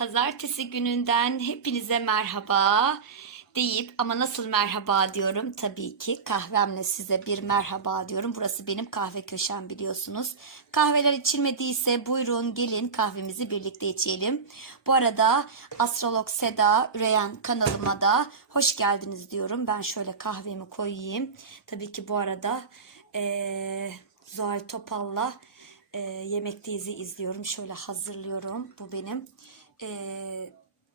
Pazartesi gününden hepinize merhaba deyip ama nasıl merhaba diyorum tabii ki kahvemle size bir merhaba diyorum. Burası benim kahve köşem biliyorsunuz. Kahveler içilmediyse buyurun gelin kahvemizi birlikte içelim. Bu arada Astrolog Seda Üreyen kanalıma da hoş geldiniz diyorum. Ben şöyle kahvemi koyayım. Tabii ki bu arada eee Zuhal Topal'la eee Yemekteyizi izliyorum. Şöyle hazırlıyorum. Bu benim eee,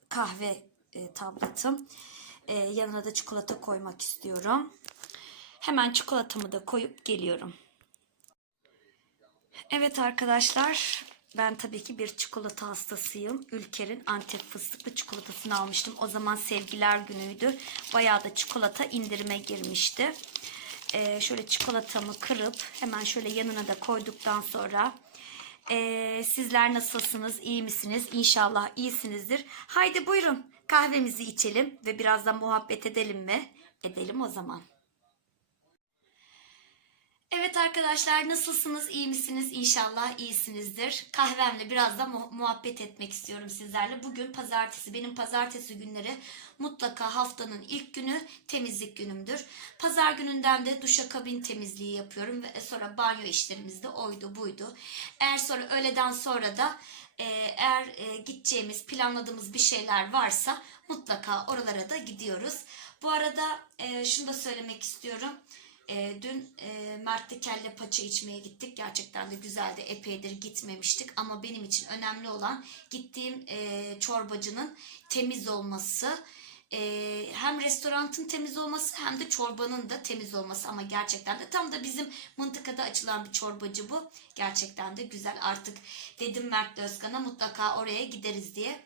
kahve e, tabletim. E, yanına da çikolata koymak istiyorum. Hemen çikolatamı da koyup geliyorum. Evet arkadaşlar ben tabii ki bir çikolata hastasıyım. Ülker'in Antep fıstıklı çikolatasını almıştım. O zaman sevgiler günüydü. Bayağı da çikolata indirime girmişti. Ee, şöyle çikolatamı kırıp hemen şöyle yanına da koyduktan sonra ee, sizler nasılsınız? iyi misiniz? İnşallah iyisinizdir. Haydi buyurun kahvemizi içelim ve birazdan muhabbet edelim mi? Edelim o zaman. Evet arkadaşlar nasılsınız? iyi misiniz? İnşallah iyisinizdir. Kahvemle biraz da mu- muhabbet etmek istiyorum sizlerle. Bugün pazartesi. Benim pazartesi günleri mutlaka haftanın ilk günü temizlik günümdür. Pazar gününden de duşakabin temizliği yapıyorum ve sonra banyo işlerimizde oydu buydu. Eğer sonra öğleden sonra da e, eğer e, gideceğimiz planladığımız bir şeyler varsa mutlaka oralara da gidiyoruz. Bu arada e, şunu da söylemek istiyorum. E, dün e, Mert'te kelle paça içmeye gittik. Gerçekten de güzeldi. Epeydir gitmemiştik. Ama benim için önemli olan gittiğim e, çorbacının temiz olması. E, hem restoranın temiz olması hem de çorbanın da temiz olması. Ama gerçekten de tam da bizim mıntıkada açılan bir çorbacı bu. Gerçekten de güzel. Artık dedim Mert Özkan'a mutlaka oraya gideriz diye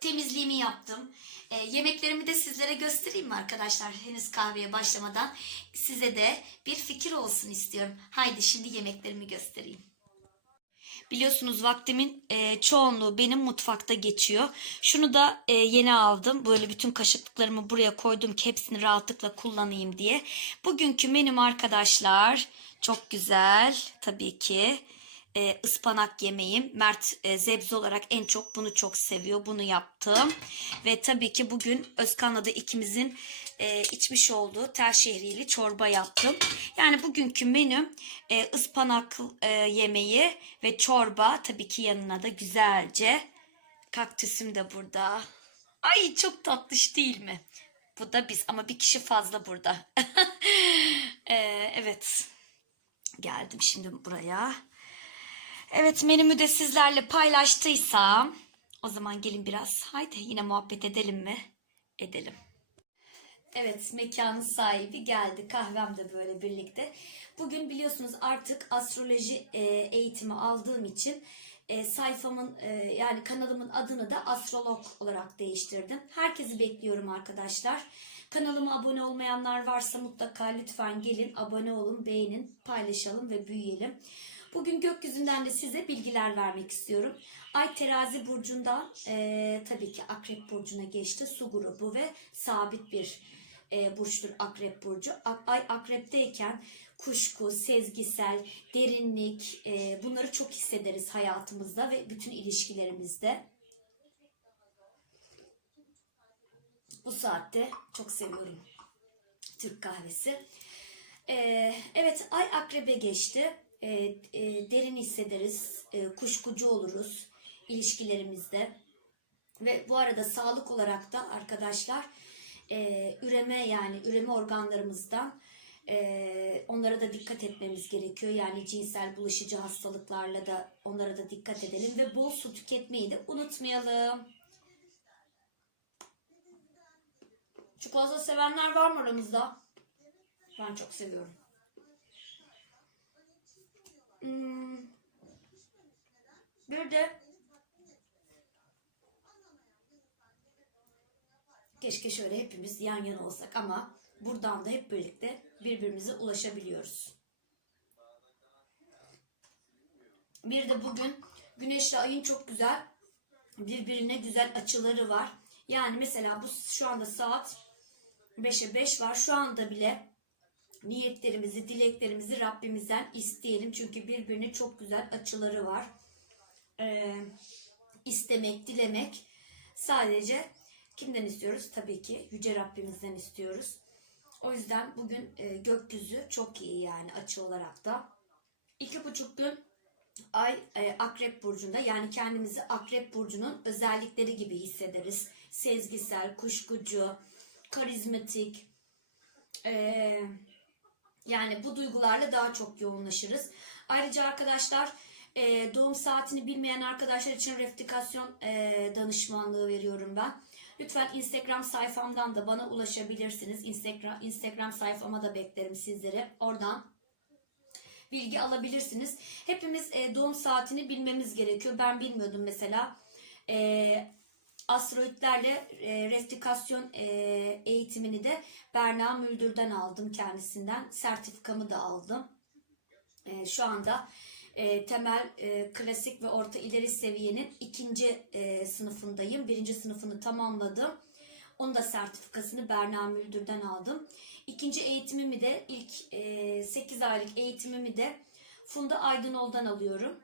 temizliğimi yaptım. E, yemeklerimi de sizlere göstereyim mi arkadaşlar? Henüz kahveye başlamadan size de bir fikir olsun istiyorum. Haydi şimdi yemeklerimi göstereyim. Biliyorsunuz vaktimin e, çoğunluğu benim mutfakta geçiyor. Şunu da e, yeni aldım. Böyle bütün kaşıklıklarımı buraya koydum ki hepsini rahatlıkla kullanayım diye. Bugünkü menüm arkadaşlar çok güzel tabii ki e, ıspanak yemeğim. Mert e, zebze olarak en çok bunu çok seviyor. Bunu yaptım. Ve tabii ki bugün Özkan'la da ikimizin e, içmiş olduğu tel şehriyeli çorba yaptım. Yani bugünkü menüm e, ıspanak e, yemeği ve çorba. Tabii ki yanına da güzelce kaktüsüm de burada. Ay çok tatlış değil mi? Bu da biz ama bir kişi fazla burada. E, evet. Geldim şimdi buraya. Evet menümü de sizlerle paylaştıysam o zaman gelin biraz haydi yine muhabbet edelim mi? Edelim. Evet mekanın sahibi geldi. Kahvem de böyle birlikte. Bugün biliyorsunuz artık astroloji e, eğitimi aldığım için e, sayfamın e, yani kanalımın adını da astrolog olarak değiştirdim. Herkesi bekliyorum arkadaşlar. Kanalıma abone olmayanlar varsa mutlaka lütfen gelin abone olun, beğenin, paylaşalım ve büyüyelim. Bugün gökyüzünden de size bilgiler vermek istiyorum. Ay terazi burcundan e, tabii ki akrep burcuna geçti. Su grubu ve sabit bir e, burçtur akrep burcu. Ay akrepteyken kuşku, sezgisel, derinlik e, bunları çok hissederiz hayatımızda ve bütün ilişkilerimizde. Bu saatte çok seviyorum Türk kahvesi. Ee, evet ay akrebe geçti. Ee, e, derin hissederiz, e, kuşkucu oluruz ilişkilerimizde. Ve bu arada sağlık olarak da arkadaşlar e, üreme yani üreme organlarımızdan e, onlara da dikkat etmemiz gerekiyor. Yani cinsel bulaşıcı hastalıklarla da onlara da dikkat edelim ve bol su tüketmeyi de unutmayalım. Çikolata sevenler var mı aramızda? Ben çok seviyorum. Hmm. Bir de keşke şöyle hepimiz yan yana olsak ama buradan da hep birlikte birbirimize ulaşabiliyoruz. Bir de bugün güneşle ayın çok güzel birbirine güzel açıları var. Yani mesela bu şu anda saat 5'e 5 var. Şu anda bile niyetlerimizi, dileklerimizi Rabbimizden isteyelim. Çünkü birbirine çok güzel açıları var. Ee, istemek, dilemek sadece kimden istiyoruz? Tabii ki Yüce Rabbimizden istiyoruz. O yüzden bugün e, gökyüzü çok iyi yani açı olarak da. İki buçuk gün ay e, akrep burcunda yani kendimizi akrep burcunun özellikleri gibi hissederiz. Sezgisel, kuşkucu, karizmatik, e, yani bu duygularla daha çok yoğunlaşırız. Ayrıca arkadaşlar e, doğum saatini bilmeyen arkadaşlar için replikasyon e, danışmanlığı veriyorum ben. Lütfen Instagram sayfamdan da bana ulaşabilirsiniz. Instagram, Instagram sayfama da beklerim sizleri. Oradan bilgi alabilirsiniz. Hepimiz e, doğum saatini bilmemiz gerekiyor. Ben bilmiyordum mesela. E, asteroidlerle e, replikasyon e, eğitimini de Berna Müldür'den aldım kendisinden. Sertifikamı da aldım. E, şu anda e, temel, e, klasik ve orta ileri seviyenin ikinci e, sınıfındayım. Birinci sınıfını tamamladım. Onun da sertifikasını Berna Müldür'den aldım. İkinci eğitimimi de ilk e, 8 aylık eğitimimi de Funda Aydınoğlu'dan alıyorum.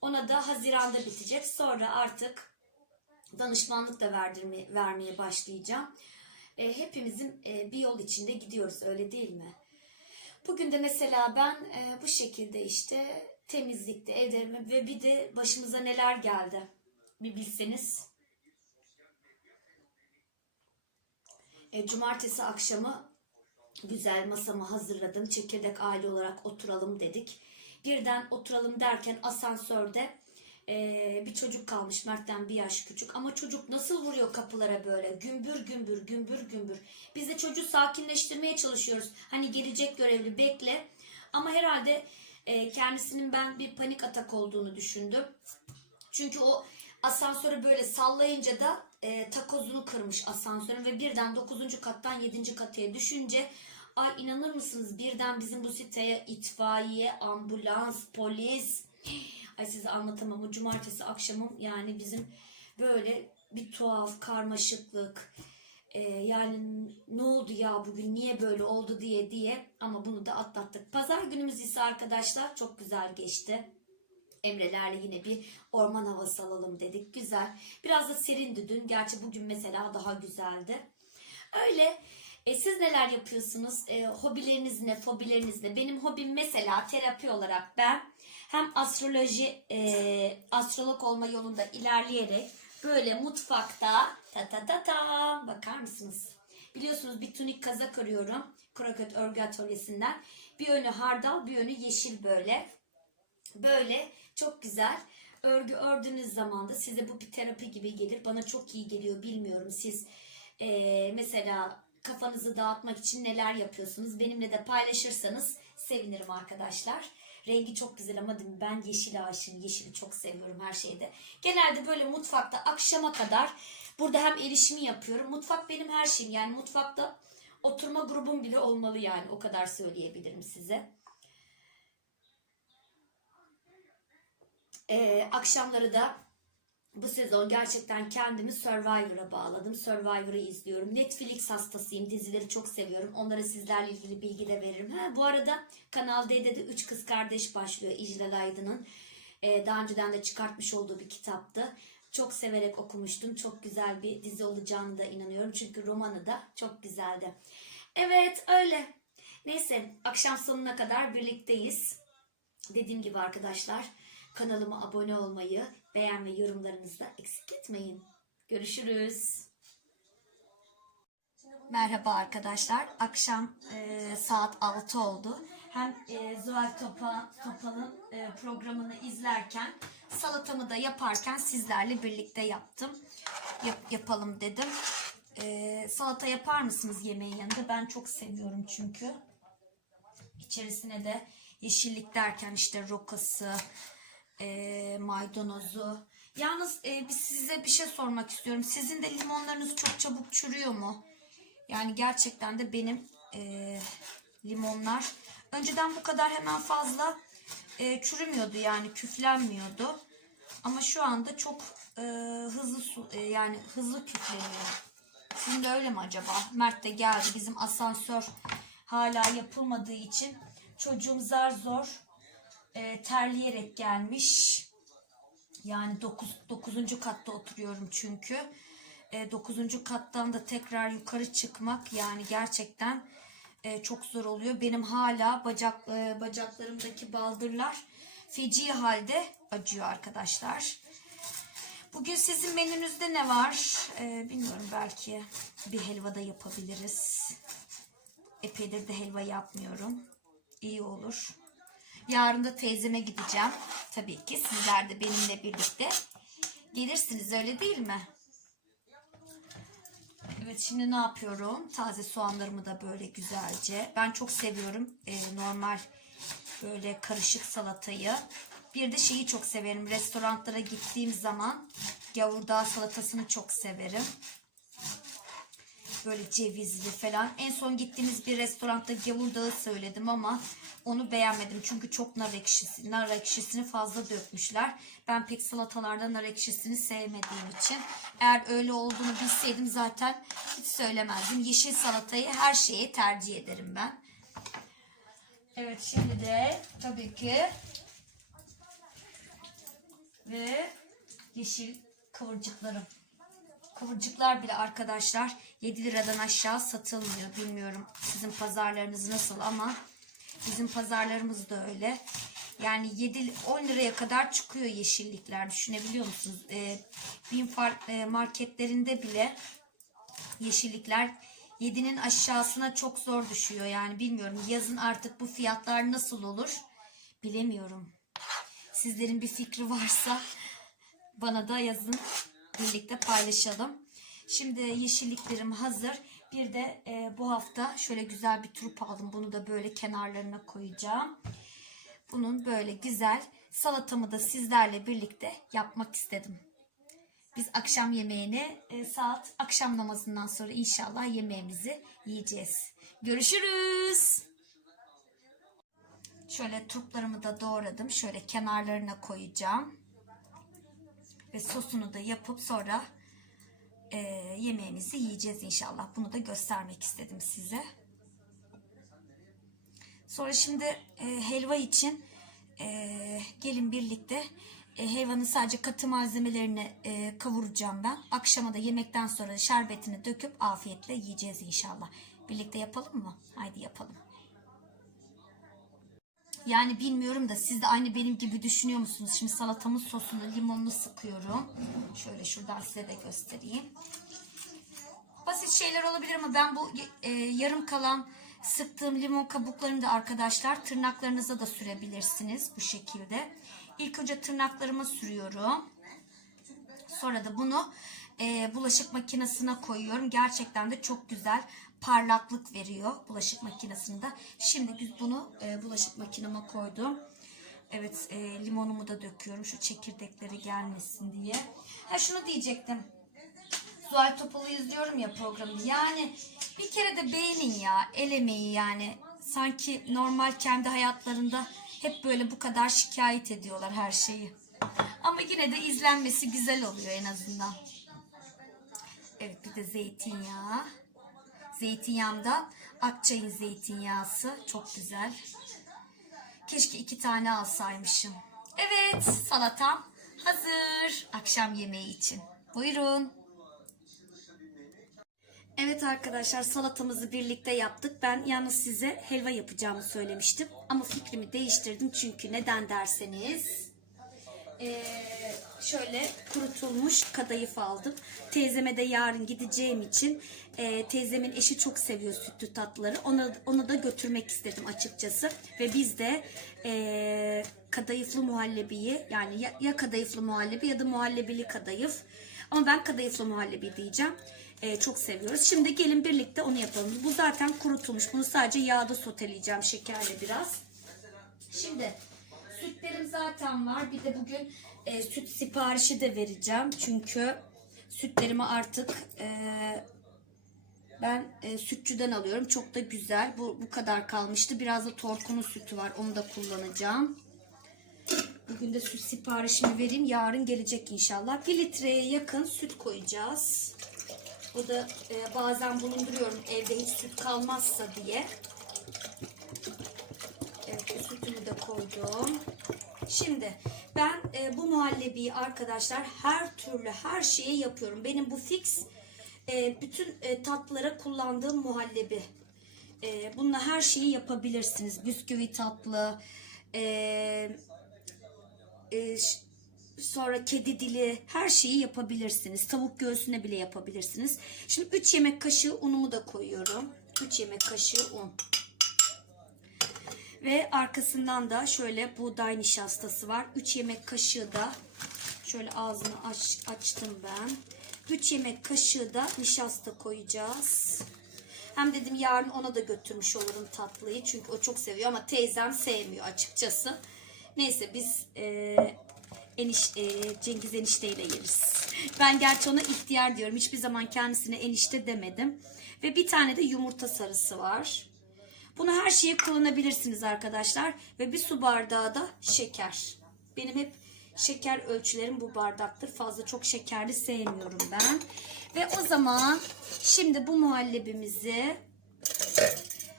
Ona da Haziran'da bitecek. Sonra artık danışmanlık da verdirme, vermeye başlayacağım. E, hepimizin e, bir yol içinde gidiyoruz öyle değil mi? Bugün de mesela ben e, bu şekilde işte temizlikte evde ve bir de başımıza neler geldi bir bilseniz. E, cumartesi akşamı güzel masamı hazırladım. Çekirdek aile olarak oturalım dedik. Birden oturalım derken asansörde e, bir çocuk kalmış Mert'ten bir yaş küçük. Ama çocuk nasıl vuruyor kapılara böyle gümbür gümbür gümbür gümbür. Biz de çocuğu sakinleştirmeye çalışıyoruz. Hani gelecek görevli bekle. Ama herhalde e, kendisinin ben bir panik atak olduğunu düşündüm. Çünkü o asansörü böyle sallayınca da e, takozunu kırmış asansörün ve birden 9. kattan 7. katıya düşünce ay inanır mısınız birden bizim bu siteye itfaiye, ambulans, polis ay size anlatamam o cumartesi akşamım yani bizim böyle bir tuhaf karmaşıklık e, yani ne oldu ya bugün niye böyle oldu diye diye ama bunu da atlattık. Pazar günümüz ise arkadaşlar çok güzel geçti. Emrelerle yine bir orman havası alalım dedik. Güzel. Biraz da serindi dün. Gerçi bugün mesela daha güzeldi. Öyle. E, siz neler yapıyorsunuz? E, hobileriniz ne? Fobileriniz ne? Benim hobim mesela terapi olarak ben hem astroloji, e, astrolog olma yolunda ilerleyerek böyle mutfakta ta ta ta ta bakar mısınız? Biliyorsunuz bir tunik kazak örüyorum. Kroket örgü atölyesinden. Bir önü hardal, bir önü yeşil böyle. Böyle çok güzel. Örgü ördüğünüz zaman da size bu bir terapi gibi gelir. Bana çok iyi geliyor bilmiyorum. Siz eee, mesela kafanızı dağıtmak için neler yapıyorsunuz? Benimle de paylaşırsanız sevinirim arkadaşlar. Rengi çok güzel ama ben yeşil aşığım. Yeşili çok seviyorum her şeyde. Genelde böyle mutfakta akşama kadar burada hem erişimi yapıyorum. Mutfak benim her şeyim. Yani mutfakta oturma grubum bile olmalı yani. O kadar söyleyebilirim size. Ee, akşamları da bu sezon gerçekten kendimi Survivor'a bağladım. Survivor'ı izliyorum. Netflix hastasıyım. Dizileri çok seviyorum. Onlara sizlerle ilgili bilgi de veririm. Ha, bu arada Kanal D'de de Üç Kız Kardeş başlıyor İclal Aydın'ın. Ee, daha önceden de çıkartmış olduğu bir kitaptı. Çok severek okumuştum. Çok güzel bir dizi olacağını da inanıyorum. Çünkü romanı da çok güzeldi. Evet öyle. Neyse akşam sonuna kadar birlikteyiz. Dediğim gibi arkadaşlar kanalıma abone olmayı, beğen ve yorumlarınızı da eksik etmeyin. Görüşürüz. Merhaba arkadaşlar. Akşam e, saat 6 oldu. Hem e, Zuhal Topa, Topal'ın e, programını izlerken salatamı da yaparken sizlerle birlikte yaptım. Yap- yapalım dedim. E, salata yapar mısınız yemeğin yanında? Ben çok seviyorum çünkü. İçerisine de yeşillik derken işte rokası, e, maydanozu. Yalnız e, biz size bir şey sormak istiyorum. Sizin de limonlarınız çok çabuk çürüyor mu? Yani gerçekten de benim e, limonlar önceden bu kadar hemen fazla e, çürümüyordu yani küflenmiyordu. Ama şu anda çok e, hızlı su, e, yani hızlı küfleniyor. Sizin de öyle mi acaba? Mert de geldi. Bizim asansör hala yapılmadığı için çocuğum zar zor e, terleyerek gelmiş. Yani 9 9. katta oturuyorum çünkü. 9. kattan da tekrar yukarı çıkmak yani gerçekten e, çok zor oluyor. Benim hala bacak e, bacaklarımdaki baldırlar feci halde acıyor arkadaşlar. Bugün sizin menünüzde ne var? E, bilmiyorum belki bir helva da yapabiliriz. Epeydir de helva yapmıyorum. İyi olur. Yarın da teyzeme gideceğim. Tabii ki sizler de benimle birlikte gelirsiniz öyle değil mi? Evet şimdi ne yapıyorum? Taze soğanlarımı da böyle güzelce. Ben çok seviyorum e, normal böyle karışık salatayı. Bir de şeyi çok severim. Restoranlara gittiğim zaman gavurdağ salatasını çok severim. Böyle cevizli falan. En son gittiğimiz bir restoranda gavurdağı söyledim ama onu beğenmedim. Çünkü çok nar ekşisi, nar ekşisini fazla dökmüşler. Ben pek salatalarda nar ekşisini sevmediğim için. Eğer öyle olduğunu bilseydim zaten hiç söylemezdim. Yeşil salatayı her şeye tercih ederim ben. Evet şimdi de tabii ki ve yeşil kıvırcıklarım. Kıvırcıklar bile arkadaşlar 7 liradan aşağı satılmıyor. Bilmiyorum sizin pazarlarınız nasıl ama bizim pazarlarımız da öyle. Yani 7 10 liraya kadar çıkıyor yeşillikler. Düşünebiliyor musunuz? Ee, bin fark e, marketlerinde bile yeşillikler 7'nin aşağısına çok zor düşüyor. Yani bilmiyorum yazın artık bu fiyatlar nasıl olur? Bilemiyorum. Sizlerin bir fikri varsa bana da yazın. Birlikte paylaşalım. Şimdi yeşilliklerim hazır. Bir de e, bu hafta şöyle güzel bir turp aldım. Bunu da böyle kenarlarına koyacağım. Bunun böyle güzel salatamı da sizlerle birlikte yapmak istedim. Biz akşam yemeğini e, saat akşam namazından sonra inşallah yemeğimizi yiyeceğiz. Görüşürüz. Şöyle turplarımı da doğradım. Şöyle kenarlarına koyacağım. Ve sosunu da yapıp sonra e, yemeğimizi yiyeceğiz inşallah. Bunu da göstermek istedim size. Sonra şimdi e, helva için e, gelin birlikte e, helvanın sadece katı malzemelerini e, kavuracağım ben. Akşama da yemekten sonra şerbetini döküp afiyetle yiyeceğiz inşallah. Birlikte yapalım mı? Haydi yapalım. Yani bilmiyorum da siz de aynı benim gibi düşünüyor musunuz? Şimdi salatamın sosunu, limonunu sıkıyorum. Şöyle şuradan size de göstereyim. Basit şeyler olabilir ama ben bu e, yarım kalan sıktığım limon kabuklarını da arkadaşlar tırnaklarınıza da sürebilirsiniz bu şekilde. İlk önce tırnaklarıma sürüyorum. Sonra da bunu e, bulaşık makinesine koyuyorum. Gerçekten de çok güzel parlaklık veriyor bulaşık makinesinde. Şimdi biz bunu e, bulaşık makineme koydum. Evet e, limonumu da döküyorum şu çekirdekleri gelmesin diye. Ha şunu diyecektim. Zuhal Topal'ı izliyorum ya programı. Yani bir kere de beğenin ya el emeği yani. Sanki normal kendi hayatlarında hep böyle bu kadar şikayet ediyorlar her şeyi. Ama yine de izlenmesi güzel oluyor en azından. Evet bir de zeytinyağı. Zeytinyağımda Akçay'ın zeytinyağısı. Çok güzel. Keşke iki tane alsaymışım. Evet salatam hazır. Akşam yemeği için. Buyurun. Evet arkadaşlar salatamızı birlikte yaptık. Ben yalnız size helva yapacağımı söylemiştim. Ama fikrimi değiştirdim çünkü neden derseniz ee, şöyle kurutulmuş kadayıf aldım. Teyzeme de yarın gideceğim için e, teyzemin eşi çok seviyor sütlü tatlıları. Ona, onu da götürmek istedim açıkçası. Ve biz de e, kadayıflı muhallebiyi yani ya, ya kadayıflı muhallebi ya da muhallebili kadayıf. Ama ben kadayıflı muhallebi diyeceğim. E, çok seviyoruz. Şimdi gelin birlikte onu yapalım. Bu zaten kurutulmuş. Bunu sadece yağda soteleyeceğim şekerle biraz. Şimdi sütlerim zaten var. Bir de bugün e, süt siparişi de vereceğim. Çünkü sütlerimi artık e, ben e, sütçüden alıyorum. Çok da güzel. Bu, bu kadar kalmıştı. Biraz da Torku'nun sütü var. Onu da kullanacağım. Bugün de süt siparişimi vereyim. Yarın gelecek inşallah. Bir litreye yakın süt koyacağız. Bu da e, bazen bulunduruyorum evde hiç süt kalmazsa diye. Koydum. Şimdi ben e, bu muhallebiyi arkadaşlar her türlü her şeye yapıyorum. Benim bu fix e, bütün e, tatlılara kullandığım muhallebi. E, bununla her şeyi yapabilirsiniz. Bisküvi tatlı, e, e, sonra kedi dili her şeyi yapabilirsiniz. Tavuk göğsüne bile yapabilirsiniz. Şimdi 3 yemek kaşığı unumu da koyuyorum. 3 yemek kaşığı un. Ve arkasından da şöyle buğday nişastası var. 3 yemek kaşığı da şöyle ağzını aç, açtım ben. 3 yemek kaşığı da nişasta koyacağız. Hem dedim yarın ona da götürmüş olurum tatlıyı. Çünkü o çok seviyor ama teyzem sevmiyor açıkçası. Neyse biz e, eniş, e, Cengiz enişteyle yeriz. Ben gerçi ona ihtiyar diyorum. Hiçbir zaman kendisine enişte demedim. Ve bir tane de yumurta sarısı var. Bunu her şeye kullanabilirsiniz arkadaşlar. Ve bir su bardağı da şeker. Benim hep şeker ölçülerim bu bardaktır. Fazla çok şekerli sevmiyorum ben. Ve o zaman şimdi bu muhallebimizi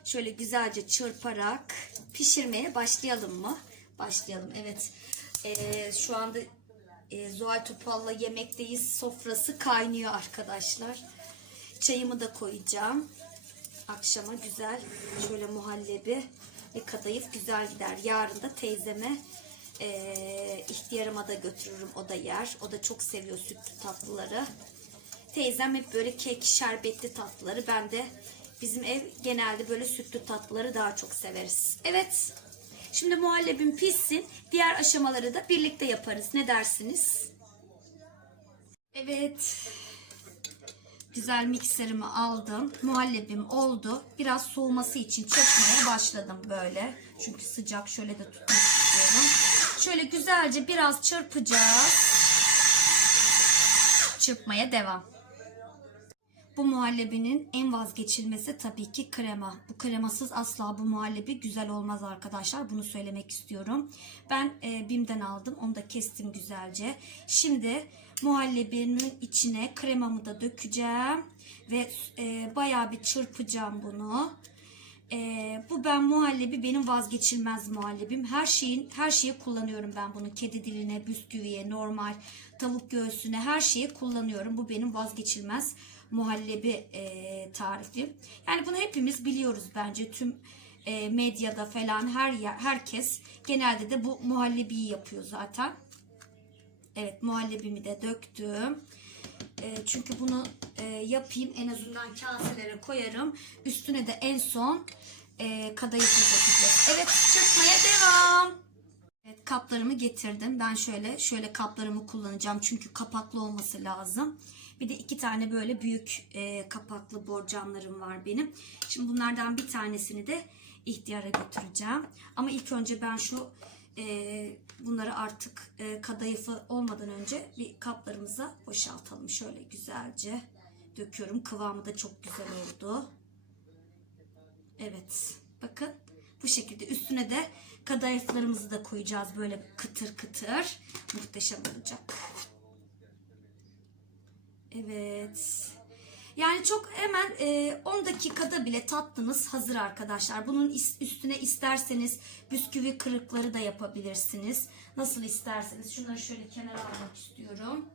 şöyle güzelce çırparak pişirmeye başlayalım mı? Başlayalım evet. Ee, şu anda e, Zuhal Topal'la yemekteyiz. Sofrası kaynıyor arkadaşlar. Çayımı da koyacağım. Akşama güzel şöyle muhallebi ve kadayıf güzel gider. Yarın da teyzeme e, ihtiyarıma da götürürüm. O da yer. O da çok seviyor sütlü tatlıları. Teyzem hep böyle kek, şerbetli tatlıları. Ben de bizim ev genelde böyle sütlü tatlıları daha çok severiz. Evet. Şimdi muhallebim pişsin. Diğer aşamaları da birlikte yaparız. Ne dersiniz? Evet. Güzel mikserimi aldım. Muhallebim oldu. Biraz soğuması için çırpmaya başladım böyle. Çünkü sıcak şöyle de tutmak istiyorum. Şöyle güzelce biraz çırpacağız. Çırpmaya devam. Bu muhallebinin en vazgeçilmesi tabii ki krema. Bu kremasız asla bu muhallebi güzel olmaz arkadaşlar. Bunu söylemek istiyorum. Ben e, Bim'den aldım. Onu da kestim güzelce. Şimdi muhallebinin içine kremamı da dökeceğim. Ve e, bayağı bir çırpacağım bunu. E, bu ben muhallebi benim vazgeçilmez muhallebim. Her şeyin her şeye kullanıyorum ben bunu. Kedi diline, bisküviye, normal tavuk göğsüne her şeye kullanıyorum. Bu benim vazgeçilmez muhallebi e, tarifi. Yani bunu hepimiz biliyoruz bence tüm e, medyada falan her yer herkes genelde de bu muhallebiyi yapıyor zaten. Evet muhallebimi de döktüm. E, çünkü bunu e, yapayım en azından kaselere koyarım. Üstüne de en son e, kadayıfı dökeceğiz. Evet çırpmaya devam. Evet kaplarımı getirdim. Ben şöyle şöyle kaplarımı kullanacağım. Çünkü kapaklı olması lazım. Bir de iki tane böyle büyük e, kapaklı borcamlarım var benim. Şimdi bunlardan bir tanesini de ihtiyara götüreceğim. Ama ilk önce ben şu e, bunları artık e, kadayıfı olmadan önce bir kaplarımıza boşaltalım. Şöyle güzelce döküyorum. Kıvamı da çok güzel oldu. Evet. Bakın bu şekilde üstüne de kadayıflarımızı da koyacağız böyle kıtır kıtır. Muhteşem olacak. Evet. Yani çok hemen e, 10 dakikada bile tatlınız hazır arkadaşlar. Bunun üstüne isterseniz bisküvi kırıkları da yapabilirsiniz. Nasıl isterseniz. Şunları şöyle kenara almak istiyorum.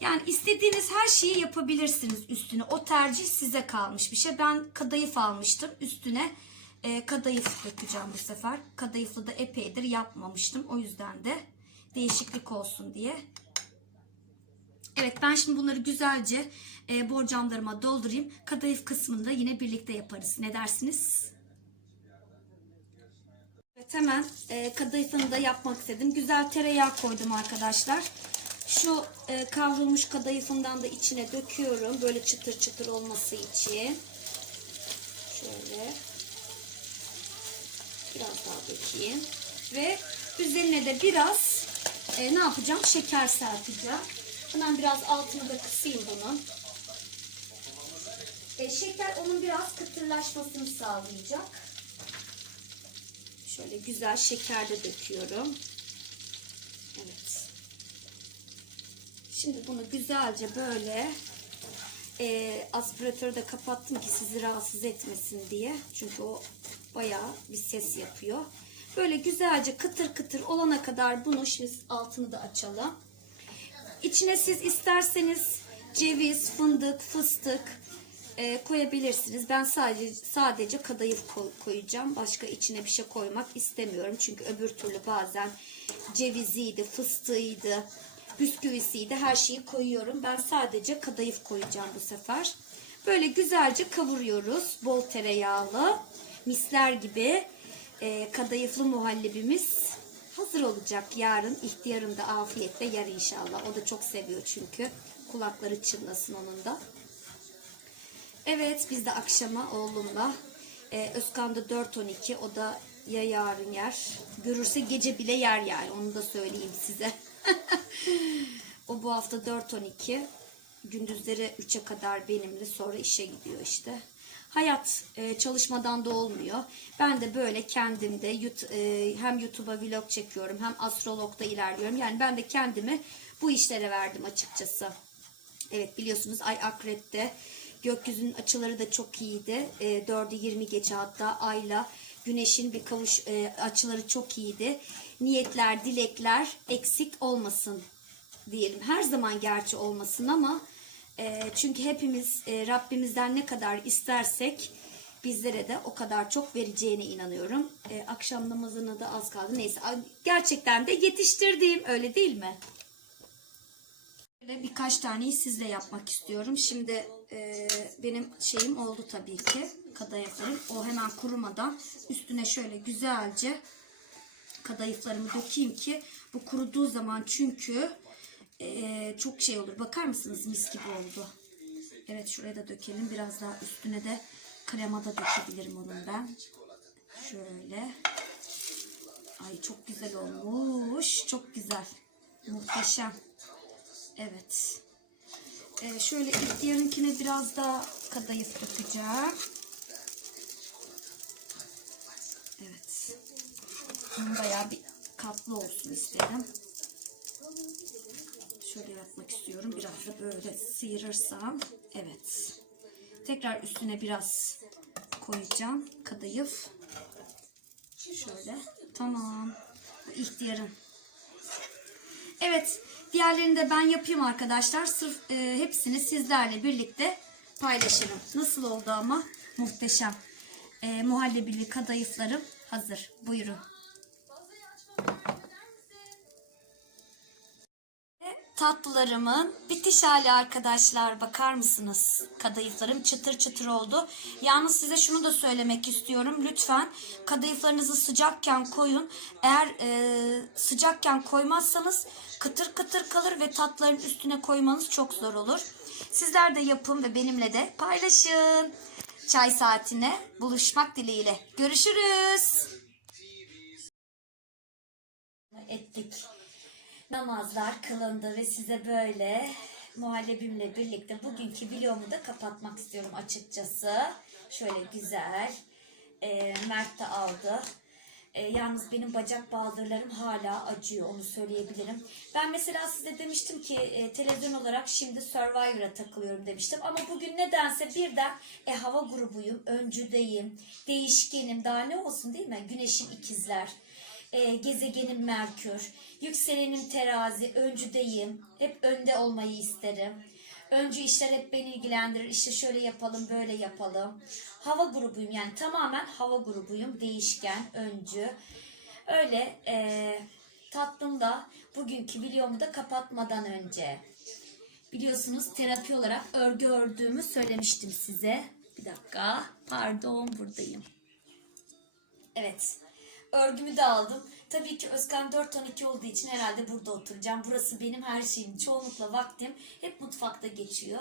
Yani istediğiniz her şeyi yapabilirsiniz üstüne. O tercih size kalmış bir şey. Ben kadayıf almıştım. Üstüne e, kadayıf dökeceğim bu sefer. Kadayıflı da epeydir yapmamıştım. O yüzden de değişiklik olsun diye. Evet ben şimdi bunları güzelce e, borcamlarıma doldurayım. Kadayıf kısmında yine birlikte yaparız. Ne dersiniz? Evet hemen e, kadayıfını da yapmak istedim. Güzel tereyağı koydum arkadaşlar. Şu e, kavrulmuş kadayıfından da içine döküyorum. Böyle çıtır çıtır olması için. Şöyle. Biraz daha dökeyim. Ve üzerine de biraz e, ne yapacağım? Şeker serpeceğim. Hemen biraz altını da kısayım bunun. E, şeker onun biraz kıtırlaşmasını sağlayacak. Şöyle güzel şeker de döküyorum. Evet. Şimdi bunu güzelce böyle e, aspiratörü de kapattım ki sizi rahatsız etmesin diye. Çünkü o bayağı bir ses yapıyor. Böyle güzelce kıtır kıtır olana kadar bunu şimdi altını da açalım. İçine siz isterseniz ceviz, fındık, fıstık e, koyabilirsiniz. Ben sadece sadece kadayıf koy- koyacağım. Başka içine bir şey koymak istemiyorum. Çünkü öbür türlü bazen ceviziydi, fıstığıydı, bisküvisiydi her şeyi koyuyorum. Ben sadece kadayıf koyacağım bu sefer. Böyle güzelce kavuruyoruz. Bol tereyağlı, misler gibi e, kadayıflı muhallebimiz hazır olacak. Yarın ihtiyarın da afiyetle yer inşallah. O da çok seviyor çünkü. Kulakları çınlasın onun da. Evet biz de akşama oğlumla e, Özkan da 4-12 o da ya yarın yer. Görürse gece bile yer yani onu da söyleyeyim size. o bu hafta 4-12 gündüzleri 3'e kadar benimle sonra işe gidiyor işte. Hayat e, çalışmadan da olmuyor. Ben de böyle kendimde yut- e, hem YouTube'a vlog çekiyorum hem astrologda ilerliyorum. Yani ben de kendimi bu işlere verdim açıkçası. Evet biliyorsunuz ay akrepte gökyüzünün açıları da çok iyiydi. E, 4'ü 20 geçe hatta ayla güneşin bir kavuş e, açıları çok iyiydi. Niyetler, dilekler eksik olmasın diyelim. Her zaman gerçi olmasın ama e, çünkü hepimiz e, Rabbimizden ne kadar istersek bizlere de o kadar çok vereceğine inanıyorum. E, akşam namazına da az kaldı. Neyse gerçekten de yetiştirdiğim öyle değil mi? Birkaç taneyi sizle yapmak istiyorum. Şimdi e, benim şeyim oldu tabii ki. Kadayıflarım. O hemen kurumadan üstüne şöyle güzelce kadayıflarımı dökeyim ki bu kuruduğu zaman çünkü e, çok şey olur. Bakar mısınız mis gibi oldu. Evet şuraya da dökelim. Biraz daha üstüne de krema da dökebilirim onun ben. Şöyle. Ay çok güzel olmuş. Çok güzel. Muhteşem. Evet. Ee, şöyle ihtiyarınkine biraz daha kadayıf dökeceğim. Evet. Bayağı bir katlı olsun istedim. Şöyle yapmak istiyorum. Biraz da böyle sıyırırsam. Evet. Tekrar üstüne biraz koyacağım. Kadayıf. Şöyle. Tamam. Bu ihtiyarın. Evet, diğerlerini de ben yapayım arkadaşlar. Sırf e, hepsini sizlerle birlikte paylaşırım. Nasıl oldu ama? Muhteşem. E, muhallebili kadayıflarım hazır. Buyurun. Tatlılarımın bitiş hali arkadaşlar bakar mısınız? Kadayıflarım çıtır çıtır oldu. Yalnız size şunu da söylemek istiyorum. Lütfen kadayıflarınızı sıcakken koyun. Eğer e, sıcakken koymazsanız kıtır kıtır kalır ve tatların üstüne koymanız çok zor olur. Sizler de yapın ve benimle de paylaşın. Çay saatine buluşmak dileğiyle. Görüşürüz. Ettik namazlar kılındı ve size böyle muhallebimle birlikte bugünkü videomu da kapatmak istiyorum açıkçası. Şöyle güzel. Ee, Mert de aldı. Ee, yalnız benim bacak baldırlarım hala acıyor onu söyleyebilirim. Ben mesela size demiştim ki e, televizyon olarak şimdi Survivor'a takılıyorum demiştim. Ama bugün nedense birden e, hava grubuyum, öncüdeyim, değişkenim daha ne olsun değil mi? Güneşin ikizler e, gezegenim Merkür, yükselenim terazi, öncüdeyim. Hep önde olmayı isterim. Öncü işler hep beni ilgilendirir. İşte şöyle yapalım, böyle yapalım. Hava grubuyum yani tamamen hava grubuyum. Değişken, öncü. Öyle e, tatlım da bugünkü videomu da kapatmadan önce. Biliyorsunuz terapi olarak örgü ördüğümü söylemiştim size. Bir dakika. Pardon buradayım. Evet. Örgümü de aldım. Tabii ki Özkan 4-12 olduğu için herhalde burada oturacağım. Burası benim her şeyim. Çoğunlukla vaktim hep mutfakta geçiyor.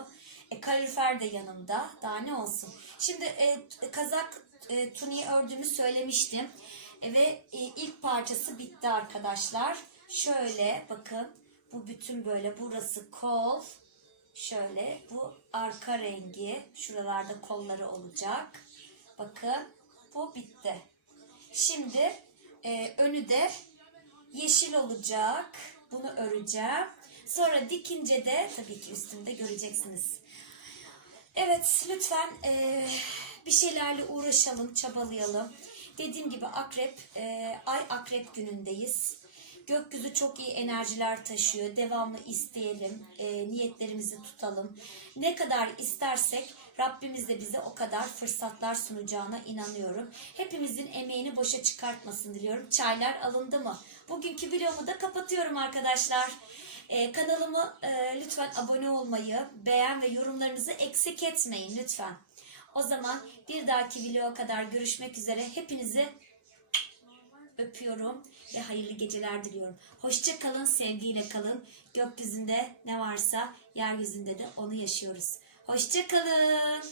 E, kalorifer de yanımda. Daha ne olsun. Şimdi e, kazak e, tuniği ördüğümü söylemiştim. E, ve e, ilk parçası bitti arkadaşlar. Şöyle bakın. Bu bütün böyle burası kol. Şöyle bu arka rengi. Şuralarda kolları olacak. Bakın bu bitti. Şimdi e, önü de yeşil olacak. Bunu öreceğim. Sonra dikince de tabii ki üstünde göreceksiniz. Evet lütfen e, bir şeylerle uğraşalım, çabalayalım. Dediğim gibi akrep, e, ay akrep günündeyiz. Gökyüzü çok iyi enerjiler taşıyor. Devamlı isteyelim, e, niyetlerimizi tutalım. Ne kadar istersek Rabbimiz de bize o kadar fırsatlar sunacağına inanıyorum. Hepimizin emeğini boşa çıkartmasın diliyorum. Çaylar alındı mı? Bugünkü videomu da kapatıyorum arkadaşlar. Ee, kanalıma e, lütfen abone olmayı, beğen ve yorumlarınızı eksik etmeyin lütfen. O zaman bir dahaki videoya kadar görüşmek üzere. Hepinizi öpüyorum ve hayırlı geceler diliyorum. Hoşça kalın, sevgiyle kalın. Gökyüzünde ne varsa yeryüzünde de onu yaşıyoruz. Hoşça kalın.